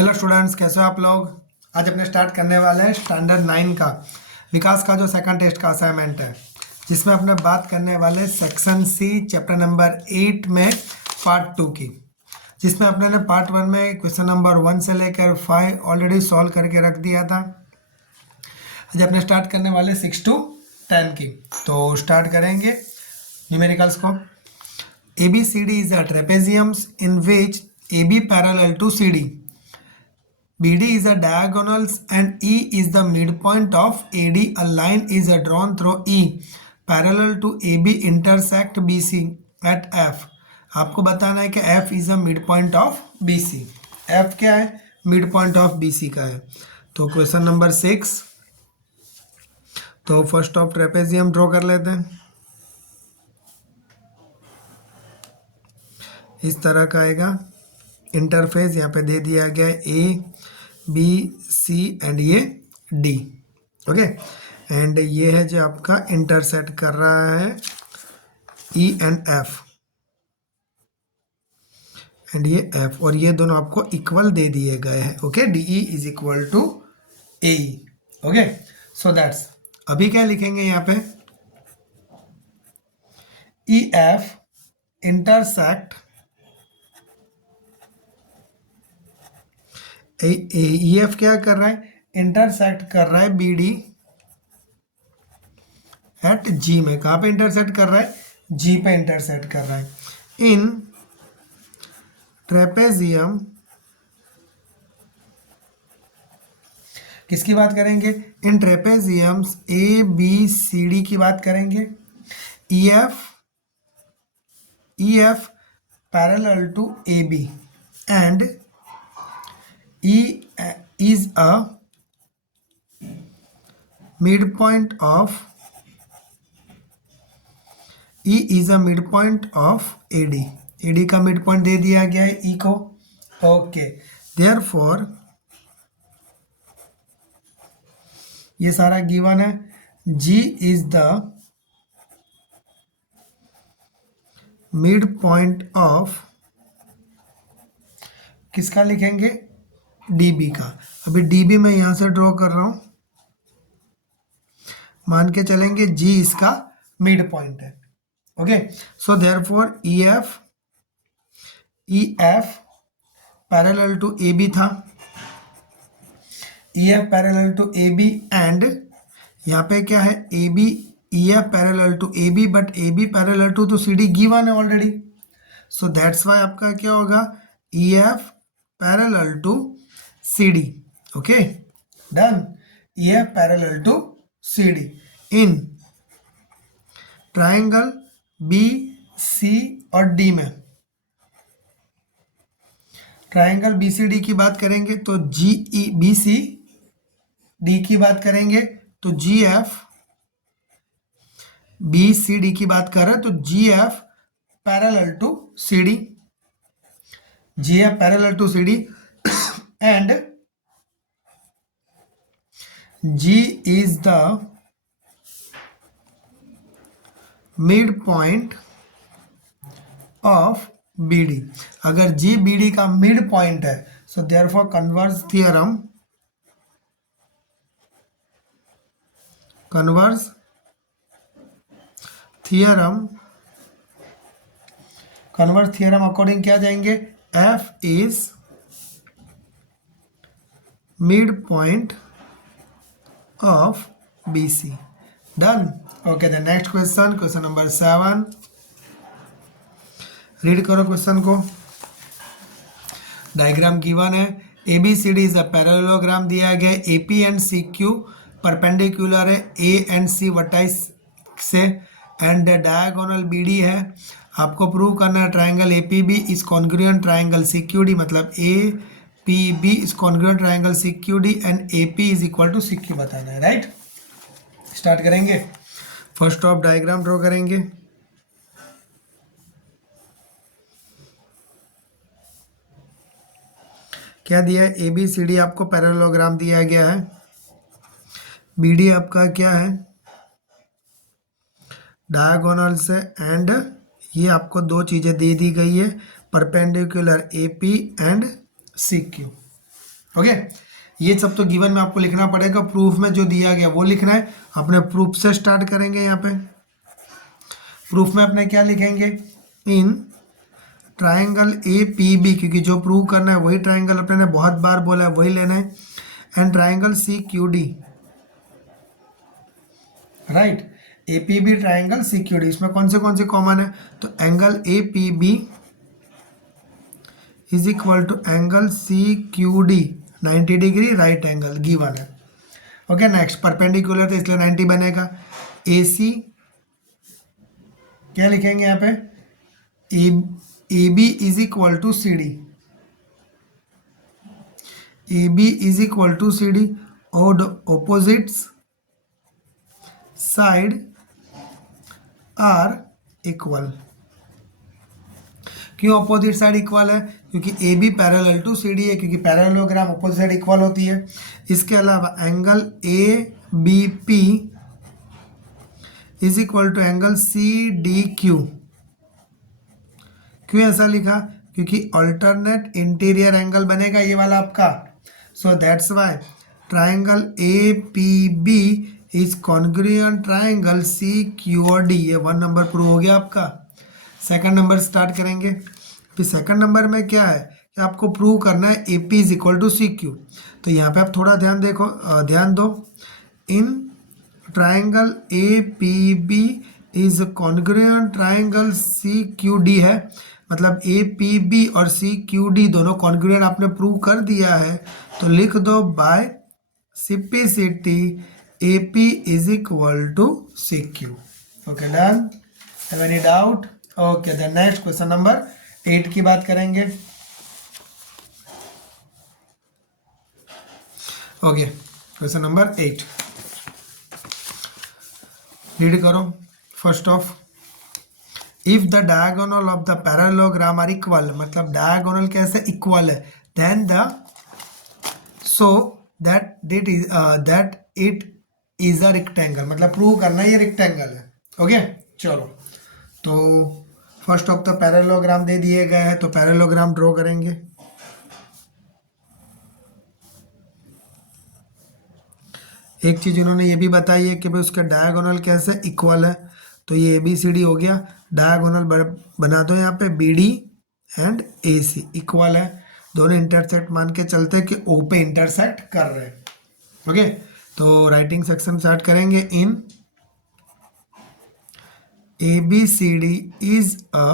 Hello students, कैसे हो आप लोग। आज अपने स्टार्ट करने वाले हैं स्टैंडर्ड 9 का विकास का जो सेकंड टेस्ट का असाइनमेंट है, जिसमें अपने बात करने वाले सेक्शन सी चैप्टर नंबर 8 में पार्ट 2 की, जिसमें अपने ने पार्ट 1 में क्वेश्चन नंबर 1 से लेकर 5 ऑलरेडी सॉल्व करके रख दिया था। आज अपने स्टार्ट करने वाले 6 to 10 की। तो स्टार्ट करेंगे न्यूमेरिकल्स को। ABCD is a trapeziums in which AB parallel to CD. BD is a diagonals and E is the midpoint of AD. A line is drawn through E parallel to AB intersect BC at F. आपको बताना है कि F is a midpoint of BC. F क्या है? midpoint of BC का है। तो question number 6, तो फर्स्ट ऑफ ट्रेपेजियम ड्रॉ कर लेते हैं। इस तरह का आएगा इंटरफेस, यहाँ पे दे दिया गया है A, B, C एंड ये D। ओके, एंड ये है जो आपका इंटरसेक्ट कर रहा है E एंड F, एंड ये F, और ये दोनों आपको इक्वल दे दिए गए हैं। Okay, DE is equal to AE। Okay, so that's अभी क्या लिखेंगे यहाँ पे, EF इंटरसेक्ट EF क्या कर रहा है, इंटरसेक्ट कर रहा है BD एट G में। कहाँ पे इंटरसेक्ट कर रहा है, G पे इंटरसेक्ट कर रहा है। इन ट्रेपेजियम किसकी बात करेंगे, इन ट्रेपेजियम्स ABCD की बात करेंगे। EF parallel to AB and E is a midpoint of AD। AD का मिड पॉइंट दे दिया गया है E को। ओके, देयरफॉर ये सारा गिवन है। G is the midpoint of, किसका लिखेंगे, DB का। अभी DB मैं यहां से ड्रॉ कर रहा हूं, मान के चलेंगे G इसका मिड पॉइंट है। Okay, so therefore EF parallel to AB था, EF parallel to AB and यहाँ पे क्या है, EF parallel to AB, but AB parallel to CD given है ऑलरेडी। सो दैट्स वाई आपका क्या होगा, EF parallel to CD। Okay, done. EF parallel to CD in triangle BC और D में। ट्राइंगल BCD की बात करेंगे तो BCD की बात करेंगे तो GF, BCD की बात कर रहे हैं तो GF parallel to CD, GF parallel to CD and G is the midpoint of BD। अगर G BD का मिड पॉइंट है, so therefore converse theorem according क्या जाएंगे, F is mid point of BC। Done. Okay, the next question, question number 7। Read करो question को। Diagram given है, ABCD is a parallelogram दिया गया है। AP एंड CQ परपेंडिकुलर है A एंड C वर्टाइस से, एंड डायगोनल BD है। आपको प्रूव करना है triangle APB is congruent triangle CQD, मतलब APB is congruent triangle CQD and AP is equal to CQ बताना है। राइट, स्टार्ट करेंगे। फर्स्ट ऑफ डायग्राम ड्रॉ करेंगे। क्या दिया है, ABCD आपको पैरेललोग्राम दिया गया है। BD आपका क्या है, डायगोनल से, एंड ये आपको दो चीज़ें दे दी गई है, perpendicular AP and CQ। Okay, ये सब तो गिवन में आपको लिखना पड़ेगा, प्रूफ में जो दिया गया वो लिखना है। अपने प्रूफ से स्टार्ट करेंगे। यहाँ पे प्रूफ में अपने क्या लिखेंगे, in triangle A P B, क्योंकि जो प्रूव करना है वही ट्राइंगल अपने ने बहुत बार बोला है वही लेना है, and triangle C Q D, right, A P B triangle C Q D. इसमें कौन से कॉमन है, तो angle A P B is equal to angle C Q D 90 degree right angle given है। ओके, नेक्स्ट परपेंडिकुलर तो इसलिए 90 बनेगा। ए सी क्या लिखेंगे यहाँ पे, A B is equal to C D, A B is equal to C D, और the opposites side are equal. क्यों अपोजिट साइड इक्वल है, क्योंकि A B parallel to C D है, क्योंकि पैरेललोग्राम अपोजिट साइड इक्वल होती है। इसके अलावा angle A B P is equal to angle C D Q. क्यों ऐसा लिखा, क्योंकि अल्टरनेट इंटीरियर एंगल बनेगा ये वाला आपका, so that's why triangle A P B is congruent triangle C Q और डी। ये 1 नंबर प्रूव हो गया आपका। सेकंड नंबर स्टार्ट करेंगे। फिर सेकंड नंबर में क्या है कि आपको प्रूव करना है A P is equal to C Q. तो यहाँ पे आप थोड़ा ध्यान दो, in triangle A P B is congruent triangle C Q D है, मतलब ए पी बी और सी क्यू डी दोनों कॉन्ग्रुएंट आपने प्रूव कर दिया है, तो लिख दो by simplicity A P is equal to C Q. Okay, done. Have any doubt? Okay, the next question number 8 की बात करेंगे। ओके, क्वेश्चन नंबर 8 रीड करो। First of, if the diagonal of the parallelogram are equal, मतलब diagonal कैसे equal है, then the so that it is a rectangle, मतलब prove करना ये रेक्टेंगल है। ओके, चलो, तो फर्स्ट ऑफ द पैरेललोग्राम दे दिए गए हैं, तो पैरेललोग्राम ड्रॉ करेंगे। एक चीज इन्होंने ये भी बताई है कि भाई उसका डायगोनल कैसे इक्वल है, तो ये ए बी सी डी हो गया, डायगोनल बना दो यहाँ पे B D and A C equal है, दोनों इंटरसेक्ट मान के चलते हैं कि ओ पे इंटरसेक्ट कर रहे हैं। ओके, तो राइटिंग सेक्शन स्टार्ट करेंगे। In A B C D is a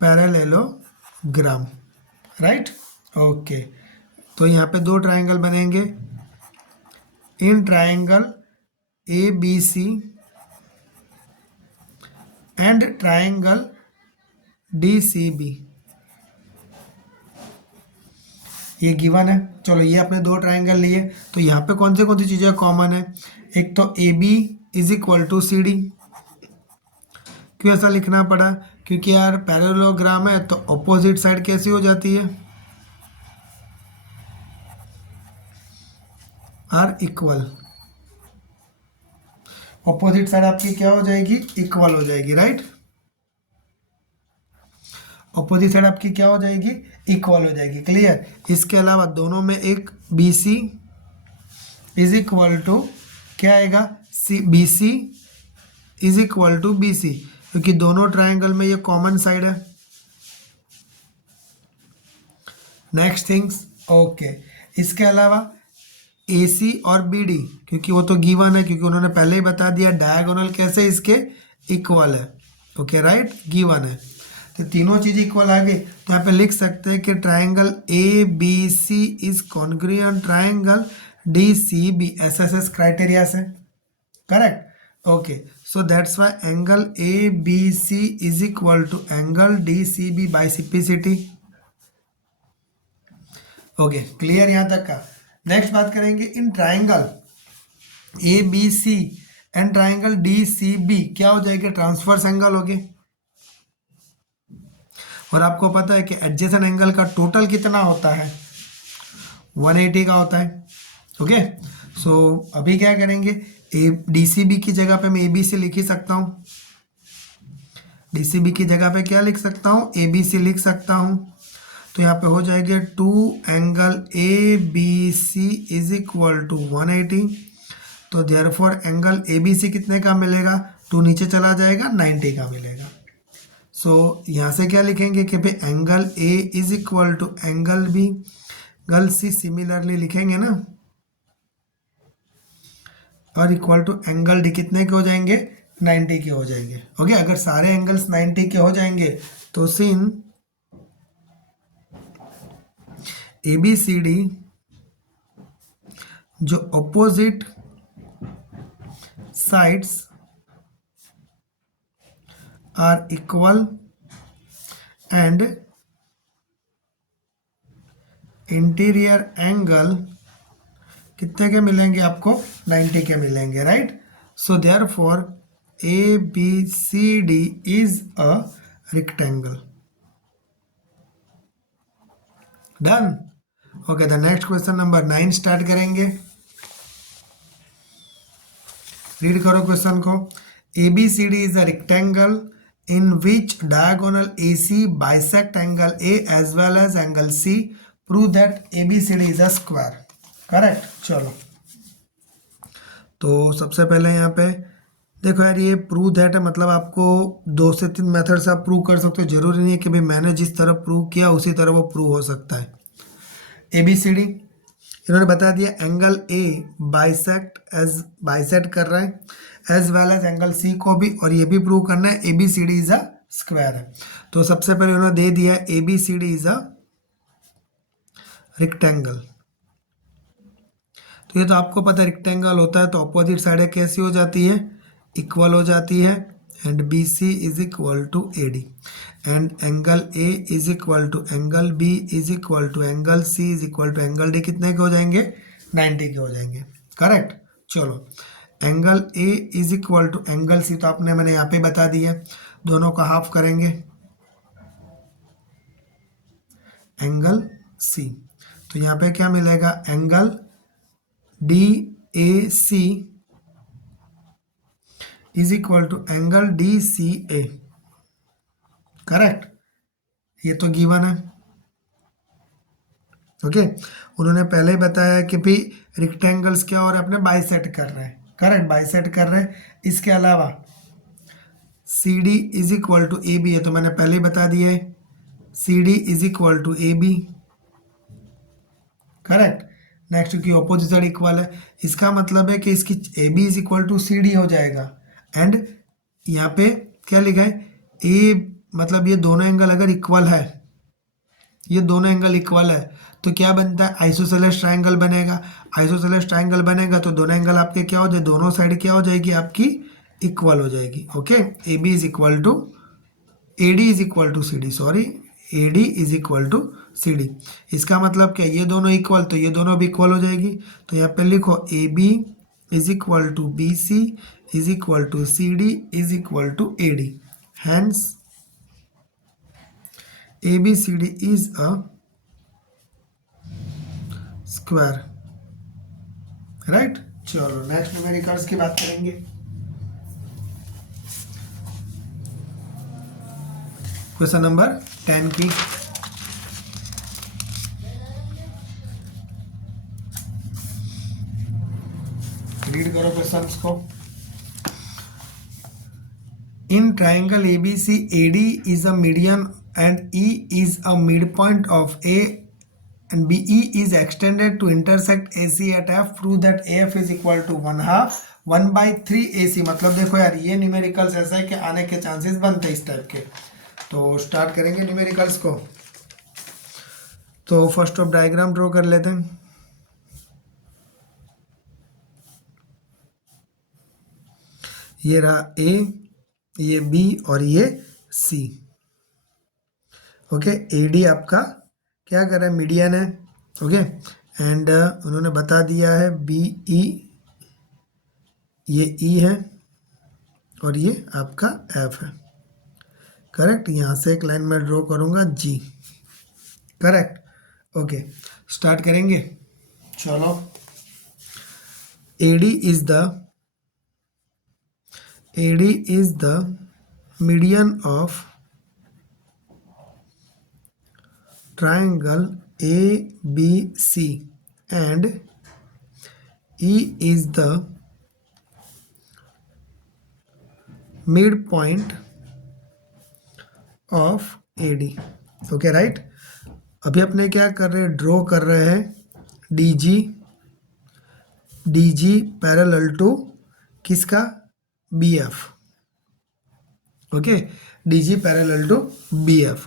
parallelogram, right. Okay, तो यहाँ पे 2 ट्राइंगल बनेंगे। In triangle A B C and triangle D C B, ये गिवन है। चलो, ये अपने 2 ट्राइंगल लिए, तो यहाँ पे कौन सी चीज़ें कॉमन है, एक तो A B is equal to C D. क्यों ऐसा लिखना पड़ा, क्योंकि यार पैरेललोग्राम है तो ऑपोजिट साइड कैसी हो जाती है, आर इक्वल। ऑपोजिट साइड आपकी क्या हो जाएगी, इक्वल हो जाएगी, राइट। ऑपोजिट साइड आपकी क्या हो जाएगी, इक्वल हो जाएगी, क्लियर। इसके अलावा दोनों में एक B C is equal to क्या आएगा, C B C is equal to B C, क्योंकि दोनों ट्राइंगल में ये कॉमन साइड है। नेक्स्ट थिंग्स, ओके, इसके अलावा ए सी और बी डी, क्योंकि वो तो गिवन है, क्योंकि उन्होंने पहले ही बता दिया डायगोनल कैसे इसके इक्वल है। ओके, राइट, गिवन है, तो तीनों चीज इक्वल आ गई। तो यहाँ पे लिख सकते हैं कि triangle A B C is congruent triangle D C B SSS criteria से, correct. Okay, so that's why angle A B C is equal to angle D C B by simplicity. Okay, clear यहाँ तक का। Next बात करेंगे, in triangle A B C and triangle D C B क्या हो जाएगा, transverse angle हो गए। और आपको पता है कि एडजेसेंट एंगल का टोटल कितना होता है, 180 का होता है। ओके, सो अभी क्या करेंगे, ए डी सी बी की जगह पे मैं ए बी सी लिख ही सकता हूँ, डी सी बी की जगह पे क्या लिख सकता हूँ, ए बी सी लिख सकता हूँ। तो यहाँ पे हो जाएगा 2 angle A B C is equal to 180। तो therefore angle A B C कितने का मिलेगा, 2 नीचे चला जाएगा 90 का मिलेगा। सो यहाँ से क्या लिखेंगे कि भाई angle A is equal to angle B, angle C similarly लिखेंगे ना, और इक्वल टू एंगल डी कितने के हो जाएंगे, 90 के हो जाएंगे। ओके, अगर सारे एंगल्स 90 के हो जाएंगे तो since A B C D जो opposite sides are equal and interior angle कितने के मिलेंगे आपको, 90 के मिलेंगे, right. So therefore A B C D is a rectangle. Done. Okay, the next question number 9 start करेंगे। रीड करो क्वेश्चन को। A B C D is a rectangle in which diagonal AC bisect angle A as well as angle C. Prove that ABCD is a square. Correct. चलो, तो सबसे पहले यहाँ पे देखो यार, ये प्रूव दैट है, मतलब आपको 2 से 3 मेथड से आप प्रूव कर सकते हो। जरूरी नहीं है कि भाई मैंने जिस तरह प्रूव किया उसी तरह वो प्रूव हो सकता है। ABCD इन्होंने बता दिया एंगल A बाइसेक्ट कर रहा है as well as angle C को भी, और ये भी प्रूव करना है A B C D is a square है। तो सबसे पहले उन्होंने दे दिया A B C D is a rectangle. तो ये तो आपको पता है रेक्टेंगल होता है तो अपोजिट साइड कैसी हो जाती है, इक्वल हो जाती है। And B C is equal to A D and angle A is equal to angle B is equal to angle C is equal to angle D कितने के हो जाएंगे, 90 के हो जाएंगे। करेक्ट। चलो, angle A is equal to angle C तो आपने मैंने यहाँ पे बता दिया, दोनों का हाफ करेंगे एंगल सी। तो यहाँ पे क्या मिलेगा, angle D A C is equal to angle D C A. Correct, ये तो गिवन है। ओके, उन्होंने पहले ही बताया कि भाई रेक्टेंगल्स क्या हो रहे हैं, अपने बाइसेक्ट कर रहे हैं। करेक्ट, बाइसेक्ट कर रहे हैं। इसके अलावा C D is equal to A B है, तो मैंने पहले ही बता दिया है C D is equal to A B. Correct. Next की ऑपोजिट साइड इक्वल है, इसका मतलब है कि इसकी A B is equal to C D हो जाएगा। एंड यहाँ पे क्या लिखा है, ए मतलब ये दोनों एंगल अगर इक्वल है, ये दोनों एंगल इक्वल है तो क्या बनता है, आइसोसेलेस ट्रायंगल बनेगा। आइसोसेलेस ट्रायंगल बनेगा तो दोनों एंगल आपके क्या हो जाए, दोनों साइड क्या हो जाएगी आपकी, इक्वल हो जाएगी। Okay, A B is equal to A D is equal to C D, sorry A D is equal to C D. इसका मतलब क्या, ये दोनों इक्वल तो ये दोनों भी इक्वल हो जाएगी। तो यहाँ पे लिखो A B is equal to B C is equal to C D is equal to A D. Hence A B C D is a square. Right. चलो नेक्स्ट न्यूमेरिकल्स की बात करेंगे। क्वेश्चन नंबर 10 की रीड करो questions को। In triangle ABC AD is a median and E is a midpoint of A and BE is extended to intersect AC at F. Prove that AF is equal to 1/3 AC। मतलब देखो यार, ये numericals ऐसा है कि आने के chances बनते हैं इस टाइप के। तो स्टार्ट करेंगे न्यूमेरिकल्स को। तो फर्स्ट ऑफ डायग्राम ड्रॉ कर लेते हैं। ये रहा A, ये B और ये C। ओके, AD आपका क्या कर रहा है, मीडियन है। ओके, एंड उन्होंने बता दिया है BE, ये E है और ये आपका F है। करेक्ट, यहाँ से एक लाइन में ड्रॉ करूँगा G। करेक्ट। ओके, स्टार्ट करेंगे। चलो, AD is the median of triangle ABC and E is the midpoint of AD. Okay right. अभी अपने क्या कर रहे हैं, ड्रॉ कर रहे हैं DG पैरेलल टू किसका, BF. Okay, DG parallel to BF.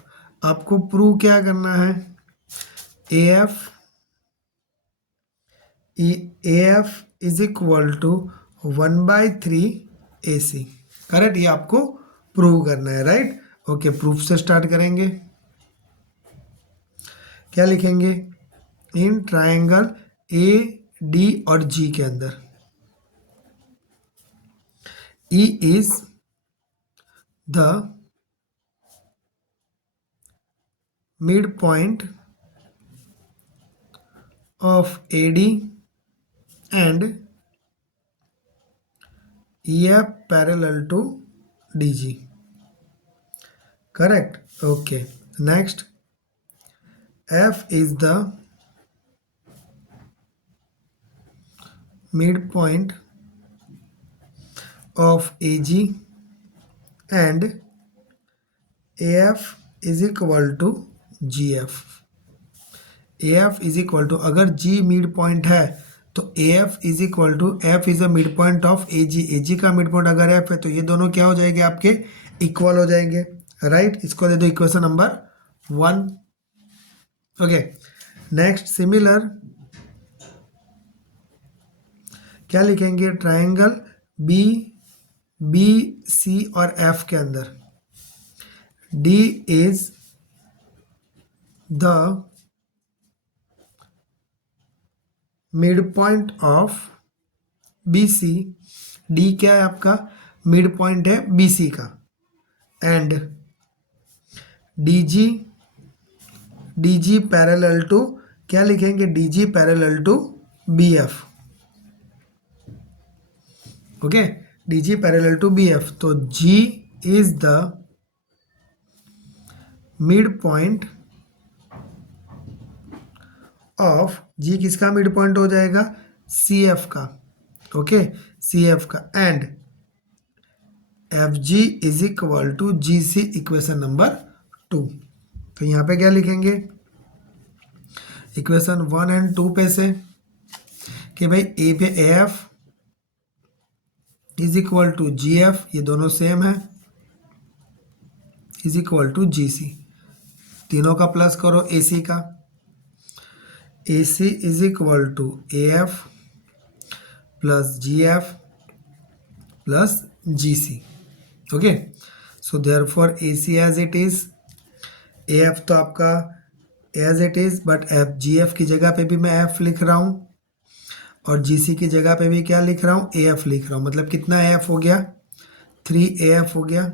आपको प्रूव क्या करना है, AF is equal to 1/3 AC. Correct, ये आपको प्रूव करना है राइट. ओके, प्रूफ से स्टार्ट करेंगे. क्या लिखेंगे, इन ट्रायंगल AD और G के अंदर E is the midpoint of AD and EF parallel to DG. Correct. Okay. Next, F is the midpoint of AG and AF is equal to GF. AF is equal to, अगर G midpoint है तो AF is equal to, F is a midpoint of AG का midpoint अगर F है तो ये दोनों क्या हो जाएंगे, आपके इक्वल हो जाएंगे राइट. इसको दे दो equation number 1. Okay, next similar क्या लिखेंगे, ट्रायंगल BC और F के अंदर D is the midpoint of BC. D क्या है आपका, मिड पॉइंट है BC का. एंड DG पैरेलल टू, क्या लिखेंगे, DG parallel to BF. Okay, DG parallel to BF. तो G is the midpoint of, G किसका midpoint हो जाएगा, CF का. ओके, CF का. And FG is equal to GC, equation number 2. तो यहाँ पे क्या लिखेंगे, इक्वेशन 1 एंड 2 पे से कि भाई A पे AF is equal to GF, ये दोनों सेम है, इज इक्वल टू GC. तीनों का प्लस करो AC का. AC is equal to AF plus GF plus GC. Okay, so therefore AC as it is, AF तो आपका as it is, but GF की जगह पे भी मैं F लिख रहा हूँ और GC की जगह पे भी क्या लिख रहा हूँ, AF लिख रहा हूँ. मतलब कितना AF हो गया, 3AF हो गया.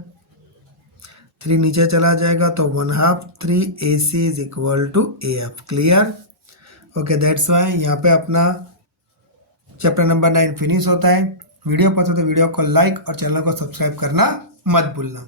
3 नीचे चला जाएगा तो 1/2 3AC is equal to AF. Clear. Okay, that's why यहाँ पे अपना चैप्टर नंबर 9 फिनिश होता है. वीडियो पसंद है तो वीडियो को लाइक और चैनल को सब्सक्राइब करना मत भूलना.